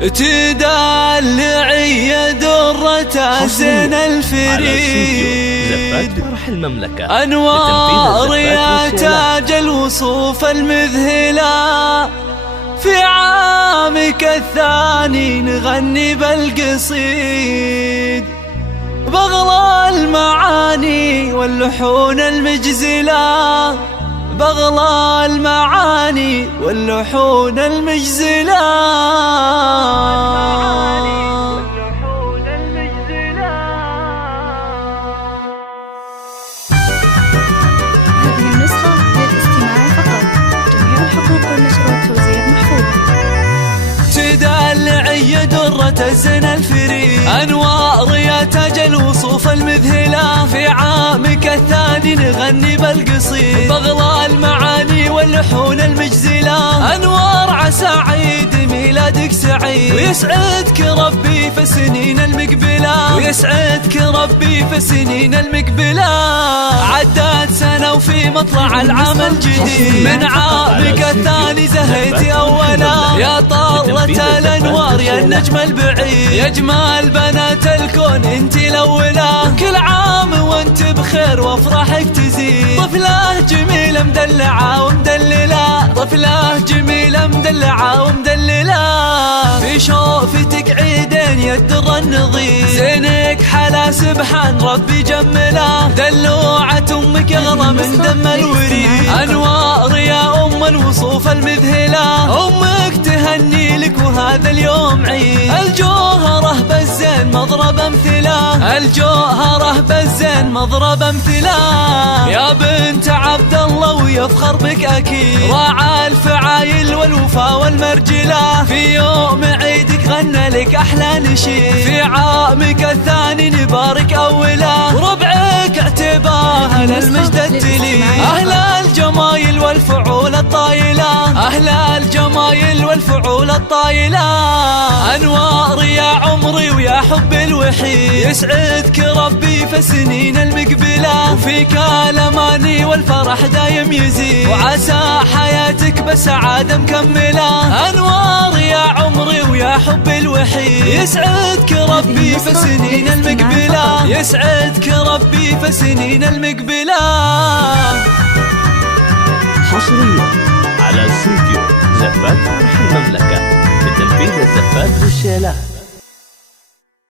تدلعي درة زين الفريد زفات فرح المملكة أنوار يا تاج الوصوف المذهلة في عامك الثاني نغني بالقصيد بغلى المعاني واللحون المجزلة بغلى المعاني واللحون المجزلة هذه النسخة للاستماع فقط. جميع الحقوق والنشر والتوزيع محفوظة. تدلعي درة الزين الفريد أنوار يا تاج الوصوف المذهلة في عامك الثاني نغني بالقصيد بغلى المعاني واللحون المجزلة أنوار عسى عيد ميلادك سعيد ويسعدك ربي في السنين المقبلة ويسعدك ربي في السنين المقبلة عدت سنة وفي مطلع العام الجديد من عامك الثاني زهيتي أولا يا طالة الأنوار يا النجم البعيد يا جمال بنات الكون انت الأولى كل عام وانت بخير وافراحك تزيد طفلة جميلة مدلعة ومدللة طفلة جميلة مدلعة ومدللة في شوفتك عيدين يا الدر النظير زينك حلا سبحان ربي جمله دلوعة أمك أغلى من دم الوريد أنوار يا أم الوصوف المذهلة أمك تهني لك وهذا اليوم عيد الجوهرة بالزين مضرب امثله الجوهرة بالزين مضرب امثله يا بنت عبد الله ويفخر بك أكيد راعى الفعايل والوفا والمرجلة في يوم عيدك غنى لك أحلى نشيد في عامك الثاني نبارك أوله وربعك اعتباه أهل المجد التلي أهل الجمايل والفعول الطايلة أهل الجمايل والفعول الطايلة أنوار يا عمري ويا حب الوحيد يسعدك ربي في السنين المقبلة وفيك الأماني والفرح دايم يزيد وعسى حياتك بسعادة مكملة أنوار يا عمري ويا حب الوحيد يسعدك ربي في السنين المقبلة يسعدك ربي في السنين المقبلة حصريا على استوديو زفات فرح المملكة بتنفيذ الزفات بالشيلات.